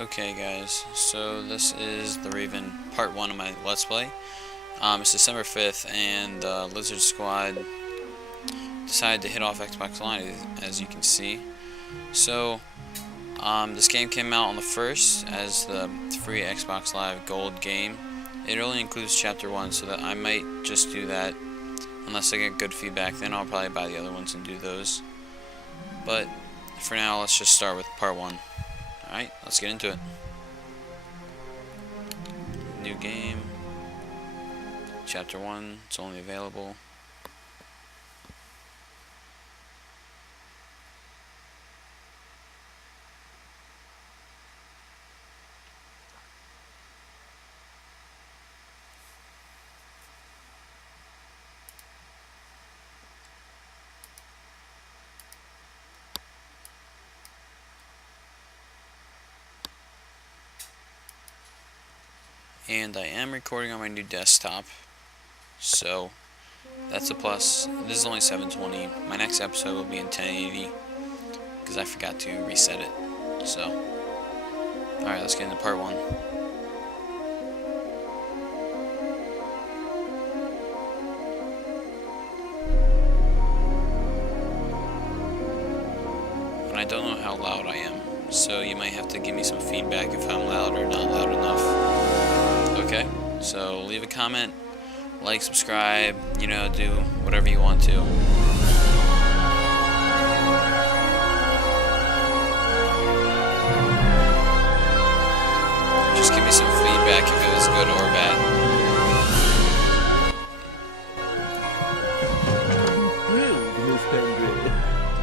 Okay guys, so this is the Raven part 1 of my Let's Play. It's December 5th and Lizard Squad decided to hit off Xbox Live, as you can see. So this game came out on the 1st as the free Xbox Live Gold game. It only includes Chapter 1, so that I might just do that unless I get good feedback. Then I'll probably buy the other ones and do those. But for now, let's just start with part 1. Alright, let's get into it. New game. Chapter 1, it's only available. And I am recording on my new desktop, so that's a plus. This is only 720. My next episode will be in 1080 because I forgot to reset it. So, alright, let's get into part 1. And I don't know how loud I am, so you might have to give me some feedback if I'm loud or not loud enough. Okay, so leave a comment, like, subscribe, you know, do whatever you want to. Just give me some feedback if it was good or bad.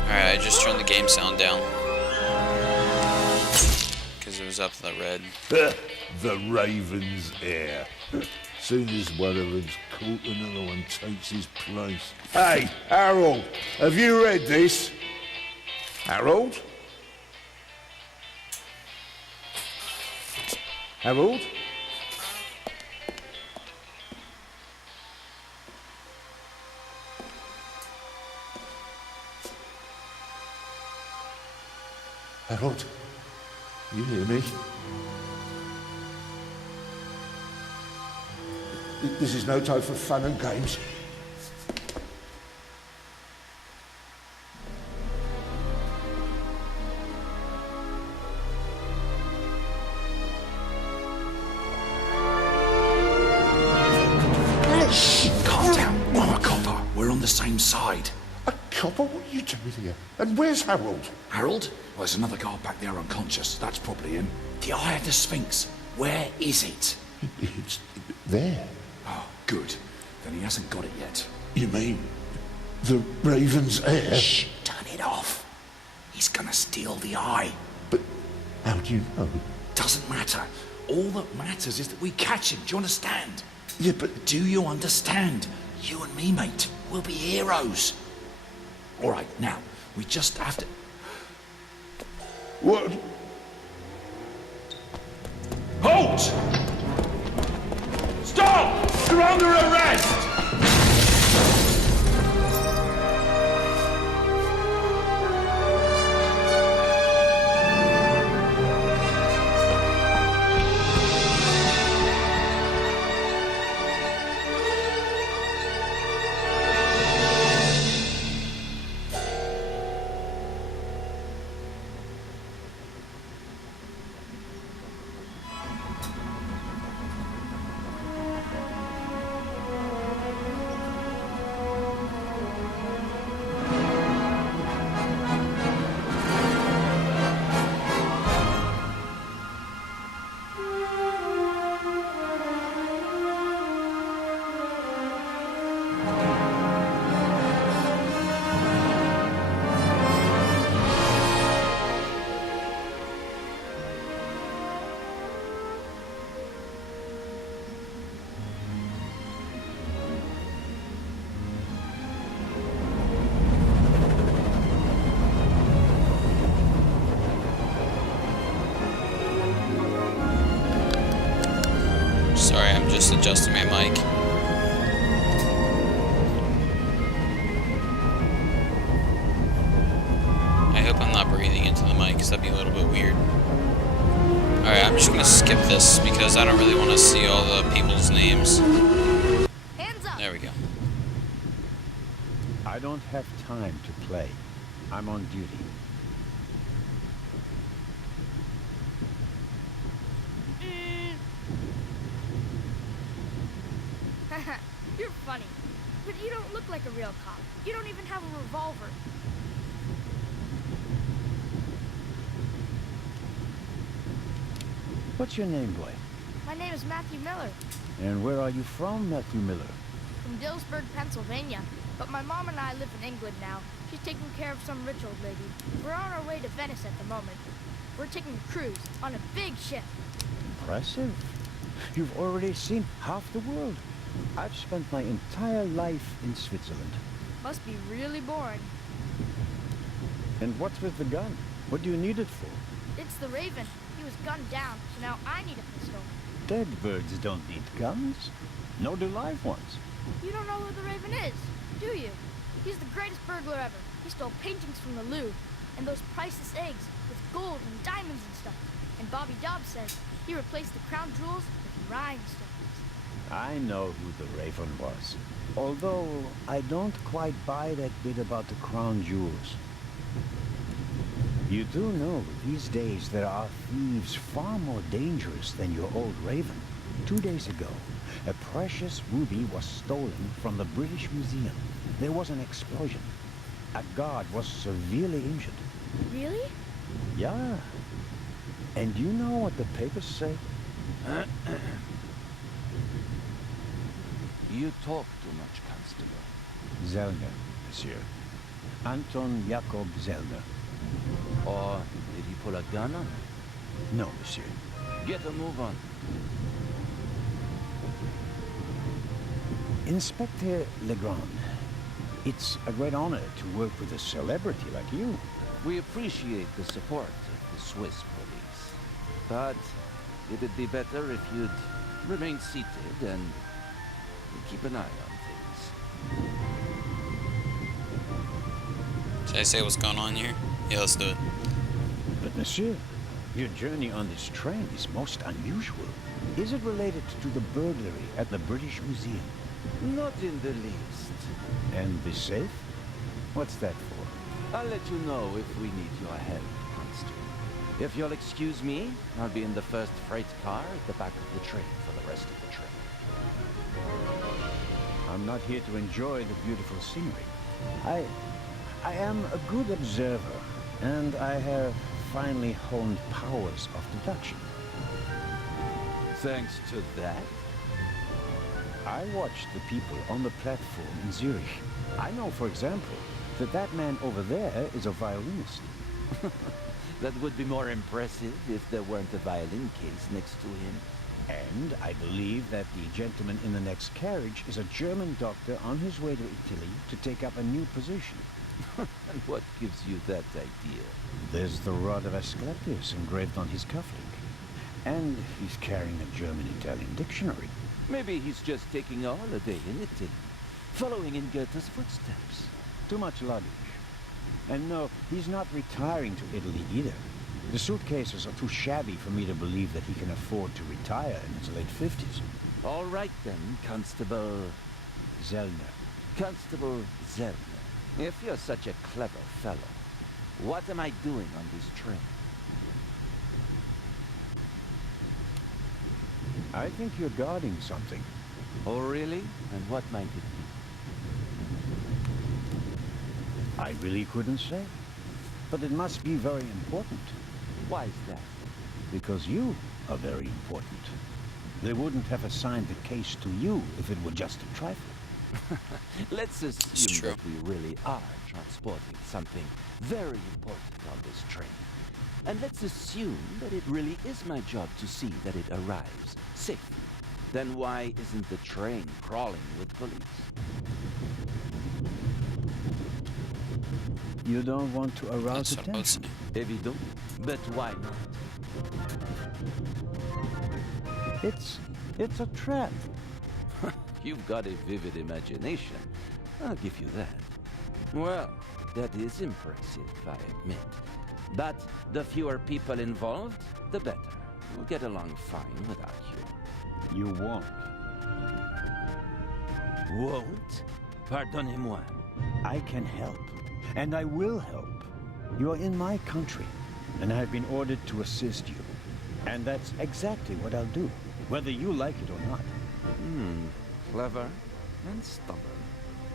Alright, I just turned the game sound down because it was up to the red. The Raven's heir. Soon as one of them's caught, another one takes his place. Hey, Harold, have you read this? Harold? Harold? Harold? You hear me? This is no time for fun and games. Shh! Calm down. I'm a copper. We're on the same side. A copper? What are you doing here? And where's Harold? Harold? Well, there's another guard back there unconscious. That's probably him. The Eye of the Sphinx. Where is it? It's there. Oh, good. Then he hasn't got it yet. You mean the Raven's heir? Shh! Turn it off. He's gonna steal the eye. But how do you know? Doesn't matter. All that matters is that we catch him. Do you understand? Yeah, but Do you understand? You and me, mate. We'll be heroes. All right, now, we just have to... what? Halt! Stop! You're under arrest! Sorry, I'm just adjusting my mic. I hope I'm not breathing into the mic, because that'd be a little bit weird. Alright, just gonna skip this because I don't really want to see all the people's names. Hands up! There we go. I don't have time to play. I'm on duty. You're funny. But you don't look like a real cop. You don't even have a revolver. What's your name, boy? My name is Matthew Miller, And where are you from, Matthew Miller? from Dillsburg, Pennsylvania. But my mom and I live in England now. She's taking care of some rich old lady. We're on our way to Venice at the moment. We're taking a cruise on a big ship. Impressive. You've already seen half the world. I've spent my entire life in Switzerland. Must be really boring. And what's with the gun? What do you need it for? It's the Raven. He was gunned down, so now I need a pistol. Dead birds don't need guns. Nor do live ones. You don't know who the Raven is, do you? He's the greatest burglar ever. He stole paintings from the Louvre, and those priceless eggs with gold and diamonds and stuff. And Bobby Dobbs says he replaced the crown jewels with rhinestones. I know who the Raven was. Although, I don't quite buy that bit about the crown jewels. You do know these days there are thieves far more dangerous than your old Raven. 2 days ago, a precious ruby was stolen from the British Museum. There was an explosion. A guard was severely injured. Really? Yeah. And you know what the papers say? You talk too much, Constable. Zellner, monsieur. Anton Jakob Zellner. Or did he pull a gun on you? No, monsieur. Get a move on. Inspector Legrand, it's a great honor to work with a celebrity like you. We appreciate the support of the Swiss police. But it'd be better if you'd remain seated and keep an eye on things. Should I say what's going on here? Yeah, let's do it. But monsieur, your journey on this train is most unusual. Is it related to the burglary at the British Museum? Not in the least. And the safe? What's that for? I'll let you know if we need your help, Constable. If you'll excuse me, I'll be in the first freight car at the back of the train for the rest of the trip. I'm not here to enjoy the beautiful scenery. I am a good observer, and I have finally honed powers of deduction. Thanks to that? I watched the people on the platform in Zurich. I know, for example, that that man over there is a violinist. That would be more impressive if there weren't a violin case next to him. And I believe that the gentleman in the next carriage is a German doctor on his way to Italy to take up a new position. And what gives you that idea? There's the rod of Asclepius engraved on his cufflink. And he's carrying a German-Italian dictionary. Maybe he's just taking a holiday in Italy, following in Goethe's footsteps. Too much luggage. And no, he's not retiring to Italy either. The suitcases are too shabby for me to believe that he can afford to retire in his late 50s. All right then, Constable... Zellner. Constable Zellner. If you're such a clever fellow, what am I doing on this train? I think you're guarding something. Oh, really? And what might it be? I really couldn't say. But it must be very important. Why is that? Because you are very important. They wouldn't have assigned the case to you if it were just a trifle. Let's It's assume true. that we really are transporting something very important on this train. And let's assume that it really is my job to see that it arrives safely. Then why isn't the train crawling with police? You don't want to arouse That's what I would say. attention. Evident. But why not? It's a trap. You've got a vivid imagination. I'll give you that. Well, that is impressive, I admit. But the fewer people involved, the better. We'll get along fine without you. You won't. Won't? Pardonnez-moi. I can help, and I will help. You are in my country, and I have been ordered to assist you. And that's exactly what I'll do, whether you like it or not. Clever and stubborn.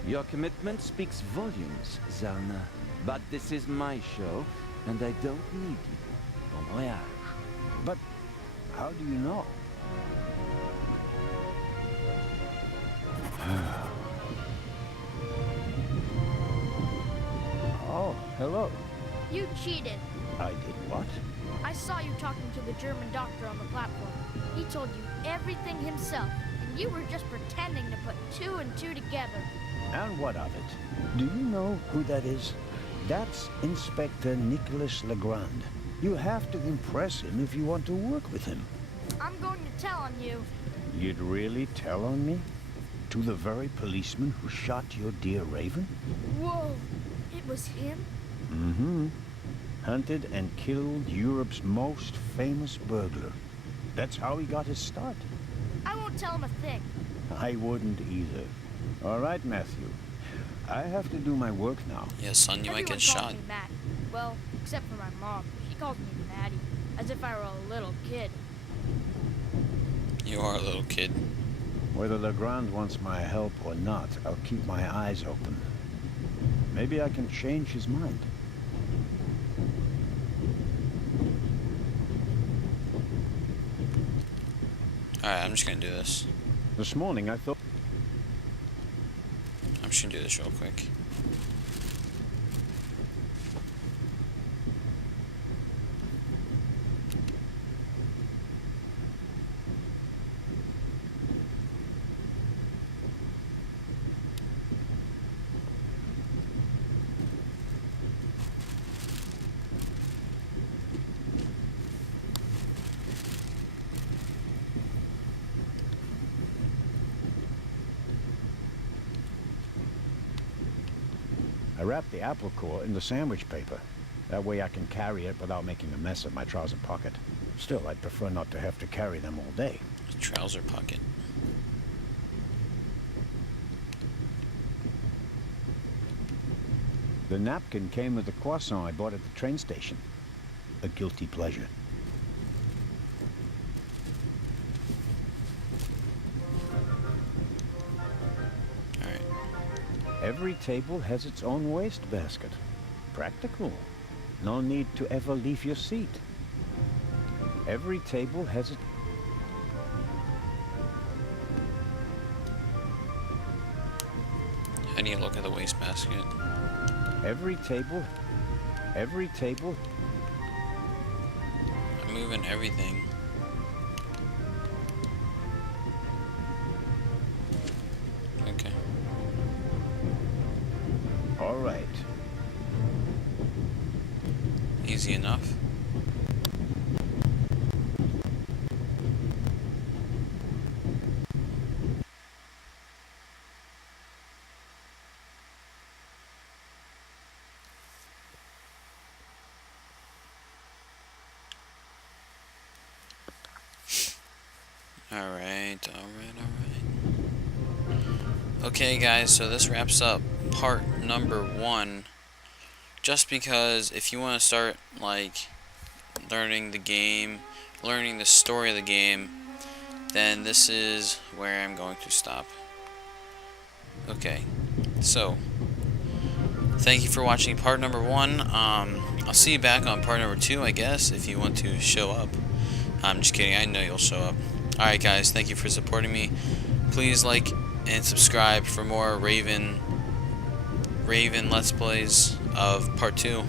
Your commitment speaks volumes, Zelna. But this is my show, and I don't need you. Bon voyage. But how do you know? Oh, hello. You cheated. I did what? I saw you talking to the German doctor on the platform. He told you everything himself, and you were just pretending to put two and two together. And what of it? Do you know who that is? That's Inspector Nicholas Legrand. You have to impress him if you want to work with him. I'm going to tell on you. You'd really tell on me? To the very policeman who shot your dear Raven? Whoa, it was him? Mm-hmm. Hunted and killed Europe's most famous burglar. That's how he got his start. I won't tell him a thing. I wouldn't either. All right, Matthew. I have to do my work now. Yeah, son, you might Everyone get calls shot. me Matt. Well, except for my mom. She calls me Maddie, as if I were a little kid. You are a little kid. Whether Legrand wants my help or not, I'll keep my eyes open. Maybe I can change his mind. Alright, I'm just gonna do this. This morning I thought... I'm just gonna do this real quick. I wrapped the apple core in the sandwich paper. That way I can carry it without making a mess of my trouser pocket. Still, I'd prefer not to have to carry them all day. Trouser pocket. The napkin came with the croissant I bought at the train station. A guilty pleasure. Alright. Every table has its own wastebasket. Practical. No need to ever leave your seat. Every table has its... How do you look at the wastebasket? Every table... I'm moving everything. Okay. All right. Easy enough. Alright. Okay, guys, so this wraps up part number 1. Just because if you want to start, like, learning the game, learning the story of the game, then this is where I'm going to stop. Okay, so, thank you for watching part number 1. I'll see you back on part number 2, I guess, if you want to show up. I'm just kidding, I know you'll show up. Alright guys, thank you for supporting me. Please like and subscribe for more Raven Let's Plays of part 2.